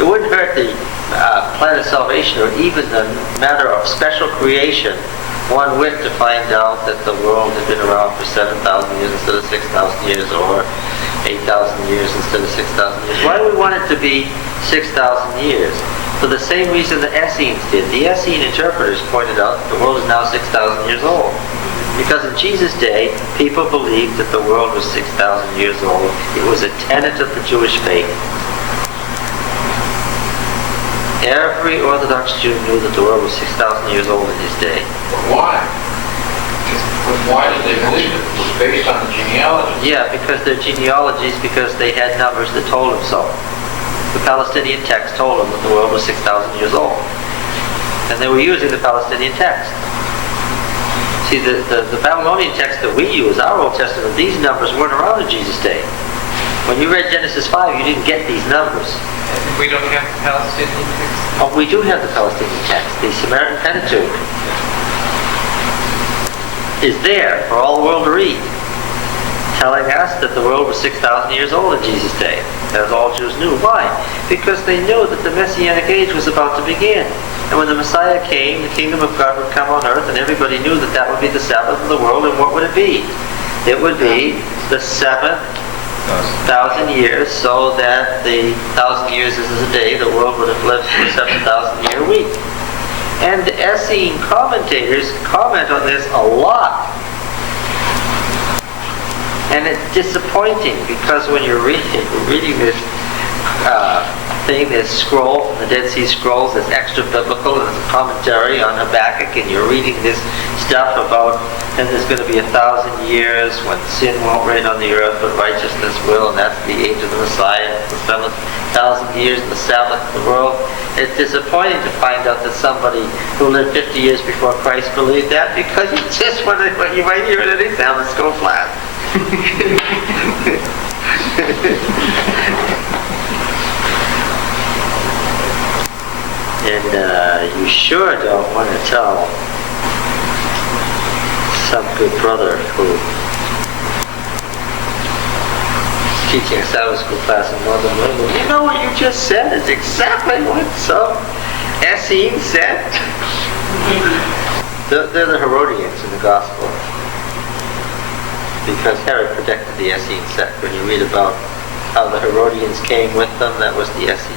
It wouldn't hurt the plan of salvation or even the matter of special creation one whit to find out that the world had been around for 7,000 years instead of 6,000 years, or 8,000 years instead of 6,000 years. Why do we want it to be 6,000 years? For the same reason the Essenes did. The Essene interpreters pointed out that the world is now 6,000 years old. Because in Jesus' day, people believed that the world was 6,000 years old. It was a tenet of the Jewish faith. Every Orthodox Jew knew that the world was 6,000 years old in his day. But why? But why did they believe it? It was based on the genealogy. Yeah, because their genealogies, because they had numbers that told them so. The Palestinian text told them that the world was 6,000 years old. And they were using the Palestinian text. See, the Babylonian text that we use, our Old Testament, these numbers weren't around in Jesus' day. When you read Genesis 5, you didn't get these numbers. We don't have the Palestinian text? Oh, we do have the Palestinian text. The Samaritan Pentateuch is there for all the world to read, telling us that the world was 6,000 years old in Jesus' day, as all Jews knew. Why? Because they knew that the Messianic age was about to begin. And when the Messiah came, the kingdom of God would come on earth, and everybody knew that that would be the Sabbath of the world. And what would it be? It would be the 7,000 years, so that the 1,000 years is a day, the world would have lived for a 7,000-year week. And the Essene commentators comment on this a lot. And it's disappointing, because when you're reading this this scroll from the Dead Sea Scrolls that's extra biblical, and it's a commentary on Habakkuk, and you're reading this stuff about, and there's going to be 1,000 years when sin won't reign on the earth, but righteousness will, and that's the age of the Messiah, the 7,000 years, the Sabbath of the world. It's disappointing to find out that somebody who lived 50 years before Christ believed that, because it's just what you might hear at any San Francisco flat. And you sure don't want to tell some good brother who is teaching a Sabbath school class in Northern New England, you know what you just said is exactly what some Essene said. They're the Herodians in the Gospel, because Herod protected the Essene sect. When you read about how the Herodians came with them, that was the Essene.